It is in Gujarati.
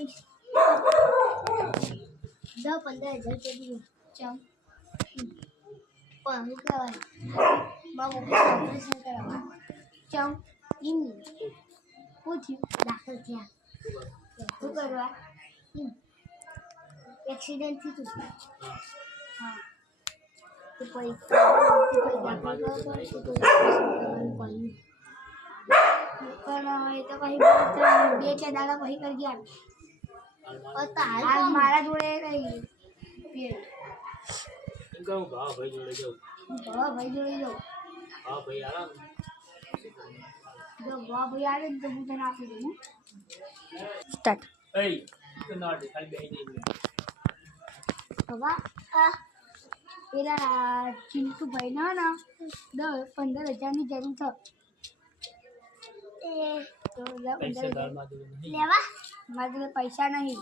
10-15 હજાર જેટલું ચમ પણ શું કહેવાય મારું ઓપરેશન કરાવવા ચમ એમની પૂછ્યું દાખલ થયા શું કરવા એક્સિડન્ટ થયું હા તો પૈસા દાખલ કરો પણ એ તો પછી 2-4 દાડા પછી કરી ગયા હાલ મારા જોડે રહી પેટ ભાઈ જોડે જાઉં ભાઈ આરામ જો ભાઈ આવે ને તો હું તને આપી દઉં સ્ટાર્ટ હવે પેલા ચિંટુભાઈ ના 10-15 હજારની જરૂર છે તો લેવા મારા જોડે પૈસા નહીં